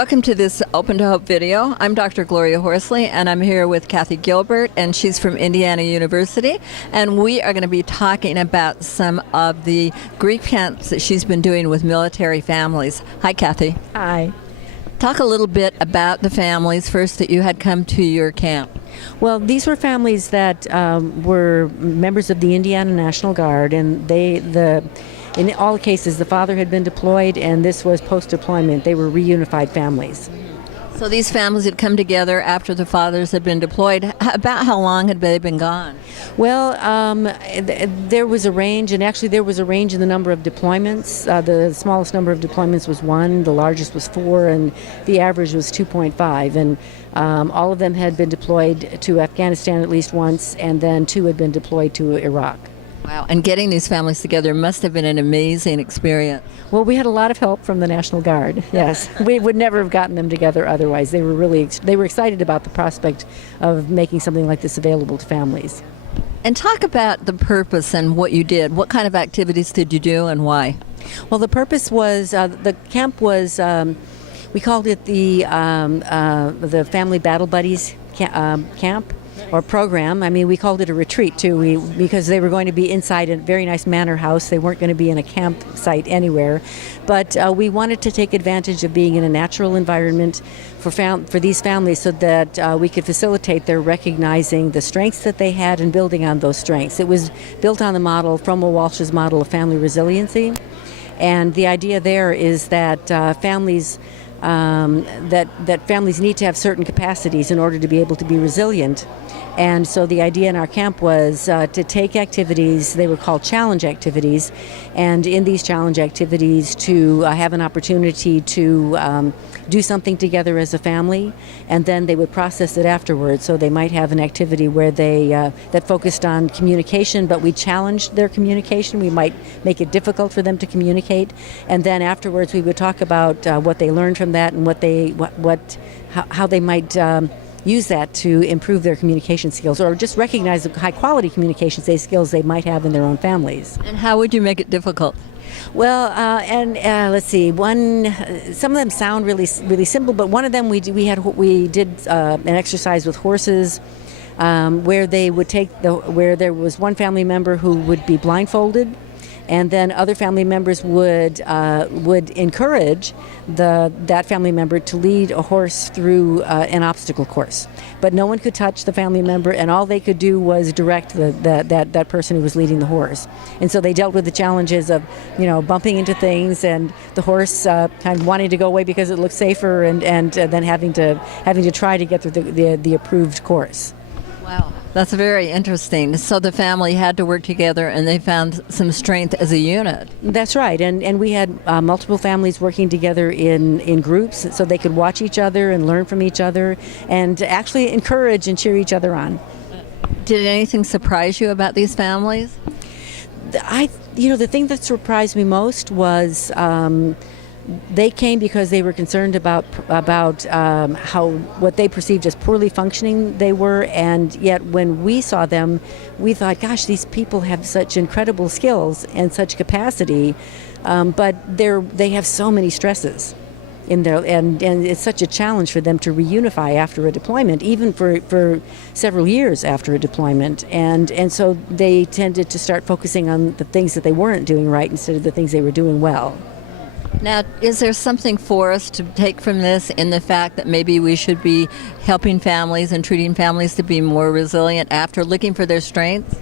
Welcome to this Open to Hope video. I'm Dr. Gloria Horsley, and I'm here with Kathleen Gilbert, and she's from Indiana University, and we are going to be talking about some of the grief camps that she's been doing with military families. Hi, Kathy. Hi. Talk a little bit about the families first that you had come to your camp. Well, these were families that were members of the Indiana National Guard, and in all cases, the father had been deployed, and this was post-deployment. They were reunified families. So these families had come together after the fathers had been deployed. About how long had they been gone? Well, there was a range, and actually there was a range in the number of deployments. The smallest number of deployments was 1, the largest was 4, and the average was 2.5. And all of them had been deployed to Afghanistan at least once, and then 2 had been deployed to Iraq. Wow, and getting these families together must have been an amazing experience. Well, we had a lot of help from the National Guard, yes. We would never have gotten them together otherwise. They were excited about the prospect of making something like this available to families. And talk about the purpose and what you did. What kind of activities did you do and why? Well, the purpose was, the camp was, we called it the Family Battle Buddies camp. Or program. I mean, we called it a retreat too, because they were going to be inside a very nice manor house. They weren't going to be in a campsite anywhere. But we wanted to take advantage of being in a natural environment for these families so that we could facilitate their recognizing the strengths that they had and building on those strengths. It was built on the model, from Walsh's model of family resiliency. And the idea there is that families families need to have certain capacities in order to be able to be resilient. And so the idea in our camp was to take activities, they were called challenge activities, and in these challenge activities to have an opportunity to do something together as a family, and then they would process it afterwards. So they might have an activity where they that focused on communication, but we challenged their communication. We might make it difficult for them to communicate, and then afterwards we would talk about what they learned from that and how they might use that to improve their communication skills, or just recognize the high quality communication skills they might have in their own families. And how would you make it difficult? Well, let's see. Some of them sound really simple, but one of them we did an exercise with horses, where they would where there was one family member who would be blindfolded, and then other family members would encourage that family member to lead a horse through an obstacle course. But no one could touch the family member, and all they could do was direct that person who was leading the horse. And so they dealt with the challenges of, bumping into things, and the horse kind of wanting to go away because it looked safer, and then having to try to get through the approved course. Wow, that's very interesting. So the family had to work together, and they found some strength as a unit. That's right, and we had multiple families working together in groups so they could watch each other and learn from each other and actually encourage and cheer each other on. Did anything surprise you about these families? The thing that surprised me most was they came because they were concerned about how what they perceived as poorly functioning they were, and yet when we saw them, we thought, gosh, these people have such incredible skills and such capacity, but they have so many stresses in there, and it's such a challenge for them to reunify after a deployment, even for several years after a deployment, and so they tended to start focusing on the things that they weren't doing right instead of the things they were doing well. Now, is there something for us to take from this in the fact that maybe we should be helping families and treating families to be more resilient after looking for their strengths?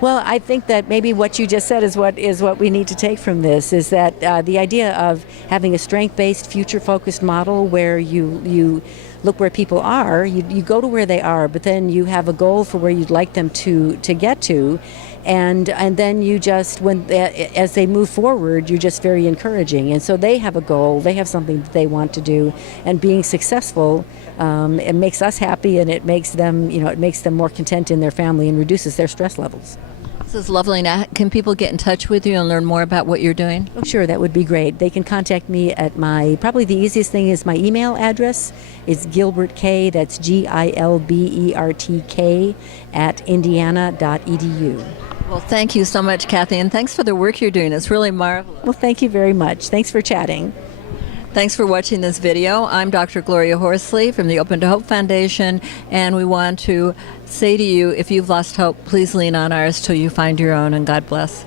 Well, I think that maybe what you just said is what we need to take from this, is that the idea of having a strength-based, future-focused model where you look where people are, you go to where they are, but then you have a goal for where you'd like them to get to, and then you just, as they move forward, you're just very encouraging. And so they have a goal, they have something that they want to do, and being successful, it makes us happy, and it makes them more content in their family and reduces their stress levels. This is lovely. Now, can people get in touch with you and learn more about what you're doing? Oh, sure, that would be great. They can contact me at probably the easiest thing is my email address. It's GilbertK, that's GILBERTK @indiana.edu. Well, thank you so much, Kathy, and thanks for the work you're doing. It's really marvelous. Well, thank you very much. Thanks for chatting. Thanks for watching this video. I'm Dr. Gloria Horsley from the Open to Hope Foundation, and we want to say to you, if you've lost hope, please lean on ours till you find your own, and God bless.